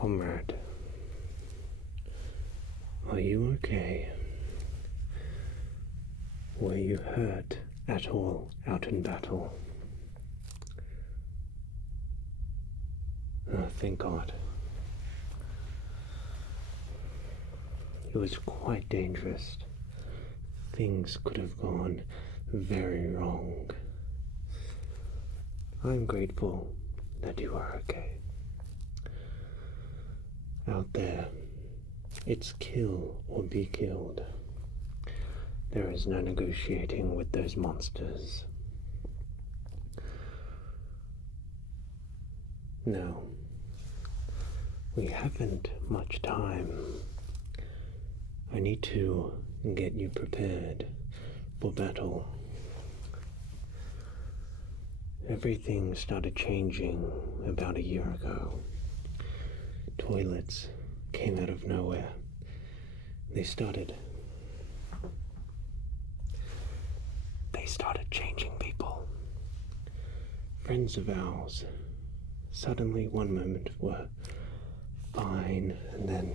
Comrade, are you okay? Were you hurt at all out in battle? Oh, thank God. It was quite dangerous. Things could have gone very wrong. I'm grateful that you are okay. Out there, it's kill or be killed. There is no negotiating with those monsters. Now, we haven't much time. I need to get you prepared for battle. Everything started changing about a year ago. Toilets came out of nowhere. They started changing people. Friends of ours suddenly one moment were fine, and then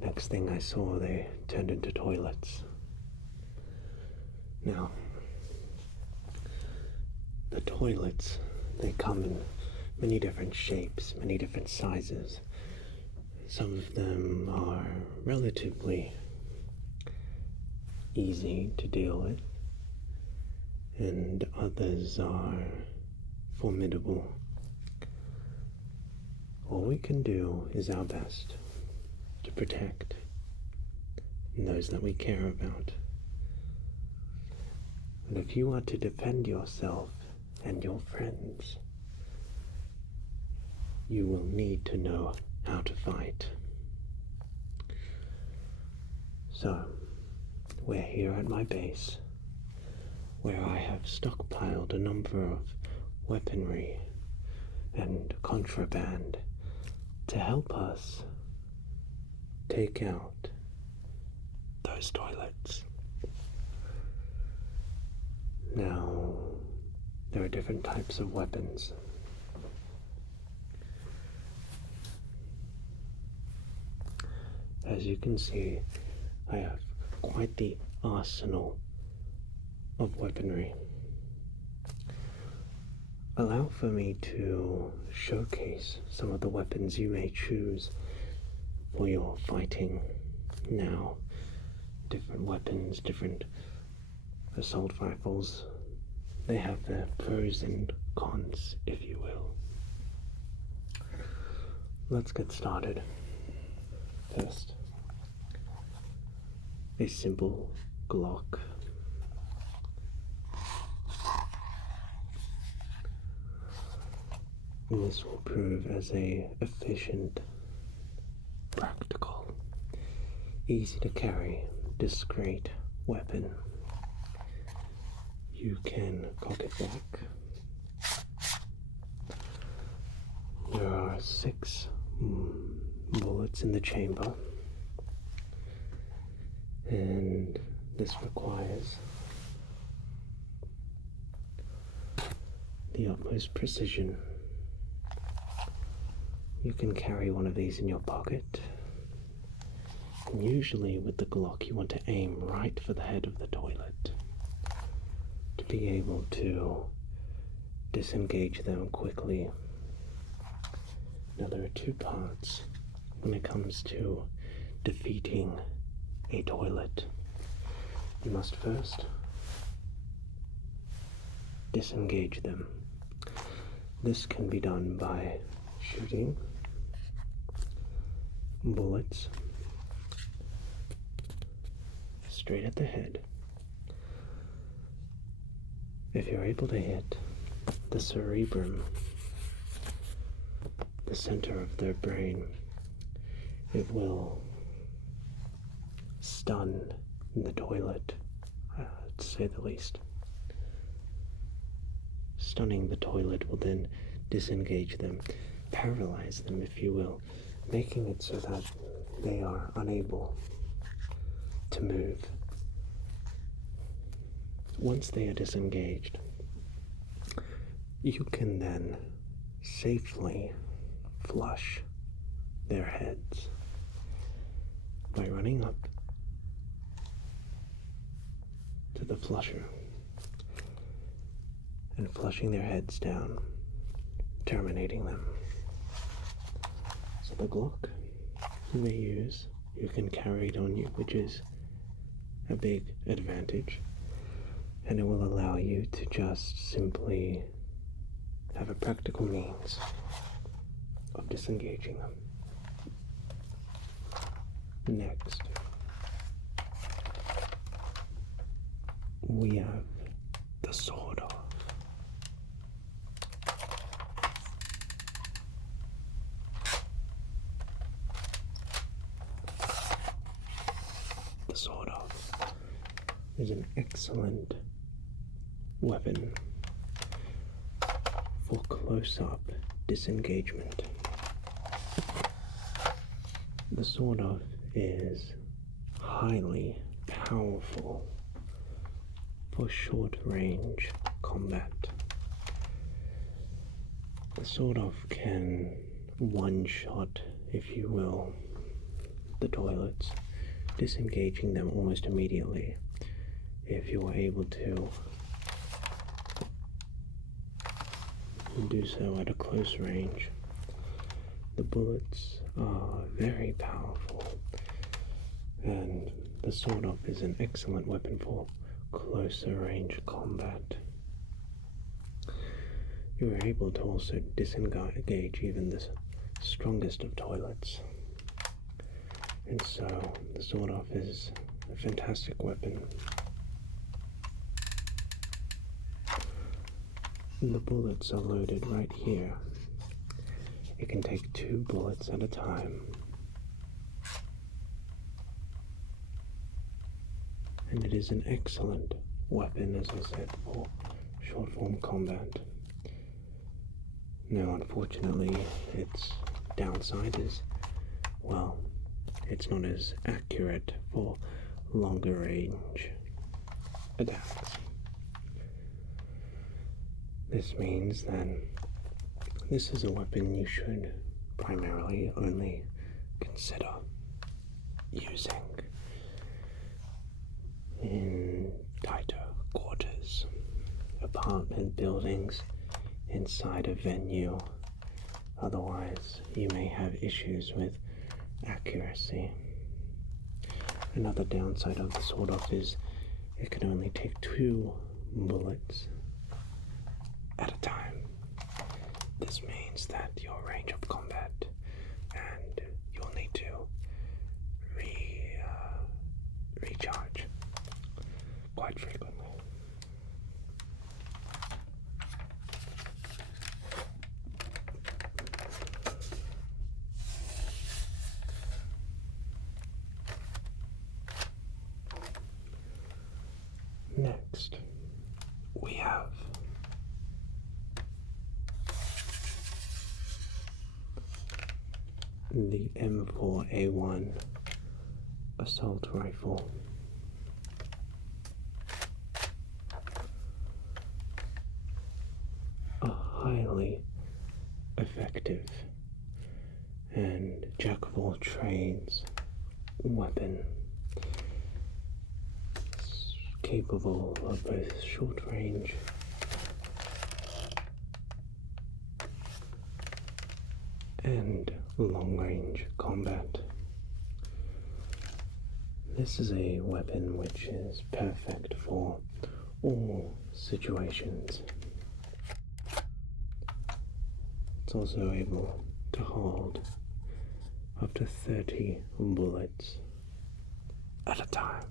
next thing I saw, they turned into toilets. Now, the toilets, they come in many different shapes, many different sizes. Some of them are relatively easy to deal with, and others are formidable. All we can do is our best to protect those that we care about. And if you are to defend yourself and your friends, you will need to know how to fight. So, we're here at my base, where I have stockpiled a number of weaponry and contraband to help us take out those toilets. Now, there are different types of weapons. As you can see, I have quite the arsenal of weaponry. Allow for me to showcase some of the weapons you may choose for your fighting. Now, different weapons, different assault rifles, they have their pros and cons, if you will. Let's get started. First, a simple Glock. This will prove as a efficient, practical, easy to carry, discreet weapon. You can cock it back. There are 6 bullets in the chamber, and this requires the utmost precision. You can carry one of these in your pocket, and usually with the Glock you want to aim right for the head of the toilet to be able to disengage them quickly. Now, there are 2 parts when it comes to defeating a toilet. You must first disengage them. This can be done by shooting bullets straight at the head. If you're able to hit the cerebrum, the center of their brain, it will stun the toilet, to say the least. Stunning the toilet will then disengage them, paralyze them, if you will, making it so that they are unable to move. Once they are disengaged, you can then safely flush their heads by running up to the flusher and flushing their heads down, terminating them. So the Glock you may use, you can carry it on you, which is a big advantage, and it will allow you to just simply have a practical means of disengaging them. Next, we have the sword off. The sword off is an excellent weapon for close-up disengagement. The sword off is highly powerful for short-range combat. The sword off can one-shot, if you will, the toilets, disengaging them almost immediately if you are able to do so at a close range. The bullets are very powerful, and the sword off is an excellent weapon for closer range combat. You are able to also disengage even the strongest of toilets, and so the sword off is a fantastic weapon. The bullets are loaded right here. It can take 2 bullets at a time, and it is an excellent weapon, as I said, for short form combat. Now, unfortunately, its downside is, well, it's not as accurate for longer range attacks. This means that this is a weapon you should primarily only consider using in tighter quarters, apartment buildings, inside a venue. Otherwise, you may have issues with accuracy. Another downside of the sword off is it can only take 2 bullets at a time. This means that your range of combat, and you'll need to recharge quite frequently. Next, we have the M4A1 assault rifle. A highly effective and jack of all trades weapon, capable of both short range and long-range combat. This is a weapon which is perfect for all situations. It's also able to hold up to 30 bullets at a time.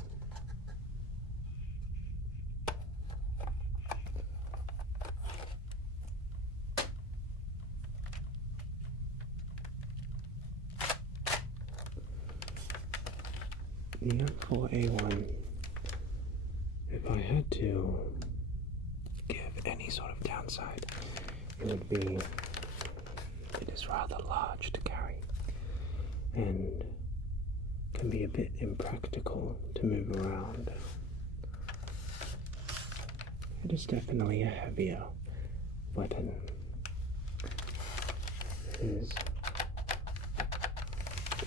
The M4A1, if I had to give any sort of downside, it would be it is rather large to carry and can be a bit impractical to move around. It is definitely a heavier weapon is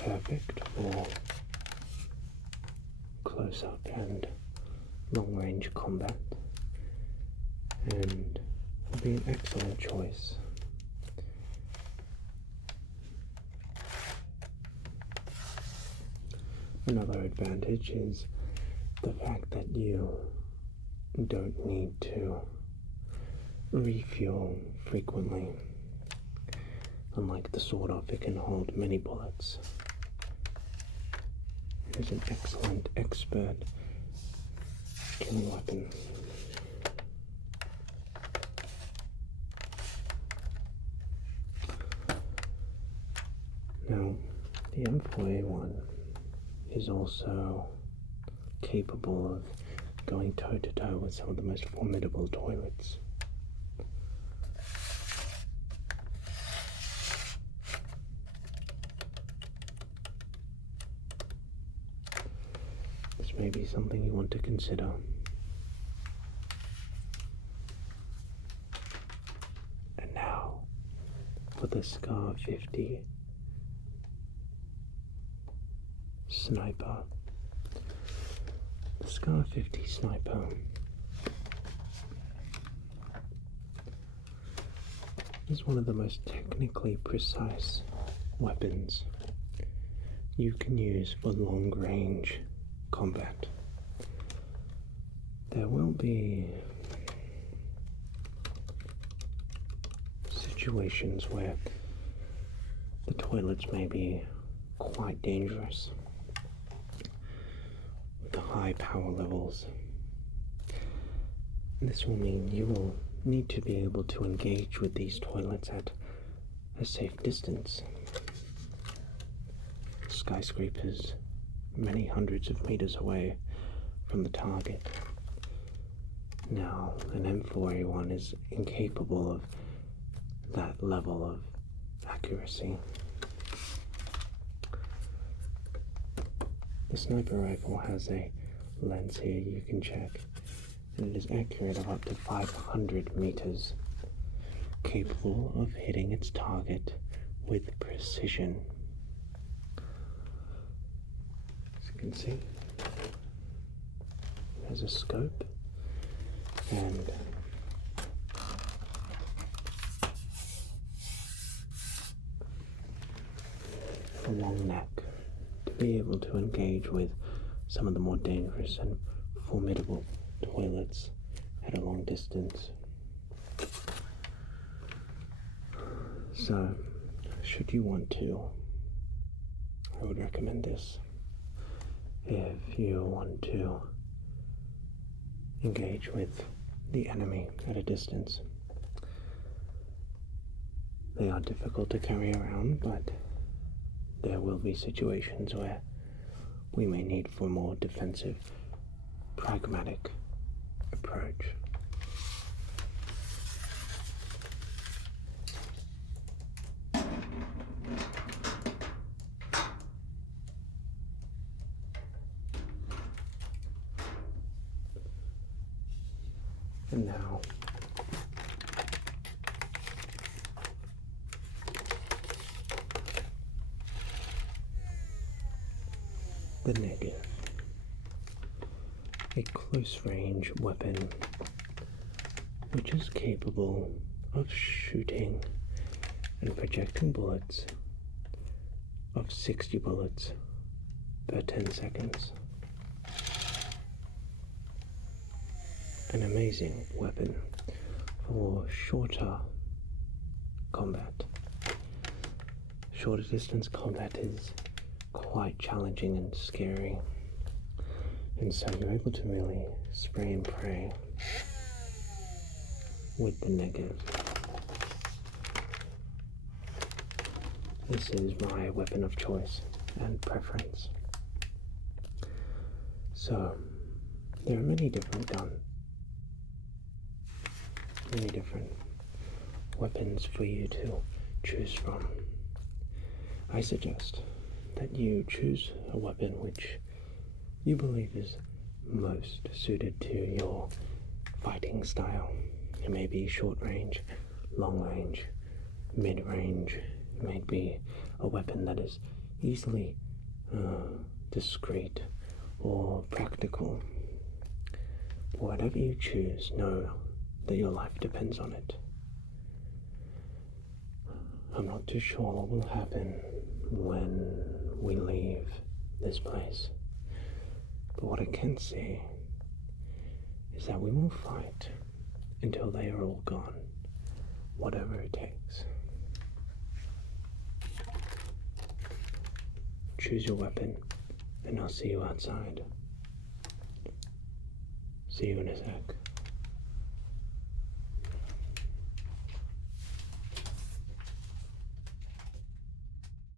perfect for close-up and long-range combat, and would be an excellent choice. Another advantage is the fact that you don't need to refuel frequently. Unlike the sword-off, it can hold many bullets. It is an excellent expert killing weapon. Now, the M4A1 is also capable of going toe-to-toe with some of the most formidable toilets. This may be something you want to consider. And now, for the Scar 50 Sniper. The Scar 50 Sniper is one of the most technically precise weapons you can use for long-range combat. There will be situations where the toilets may be quite dangerous with the high power levels. This will mean you will need to be able to engage with these toilets at a safe distance. Skyscrapers many hundreds of meters away from the target. Now, an M4A1 is incapable of that level of accuracy. The sniper rifle has a lens here you can check, and it is accurate of up to 500 meters, capable of hitting its target with precision. As you can see, it has a scope and a long neck to be able to engage with some of the more dangerous and formidable toilets at a long distance. So, should you want to, I would recommend this. If you want to engage with the enemy at a distance. They are difficult to carry around, but there will be situations where we may need for a more defensive, pragmatic approach. And now, the negative, a close-range weapon which is capable of shooting and projecting bullets of 60 bullets per 10 seconds. An amazing weapon for shorter combat. Shorter distance combat is quite challenging and scary, and so you're able to really spray and pray with the negative. This is my weapon of choice and preference. So, there are many different weapons for you to choose from. I suggest that you choose a weapon which you believe is most suited to your fighting style. It may be short range, long range, mid range. It may be a weapon that is easily discreet or practical. Whatever you choose, know that your life depends on it. I'm not too sure what will happen when we leave this place, but what I can say is that we will fight until they are all gone, whatever it takes. Choose your weapon, and I'll see you outside. See you in a sec.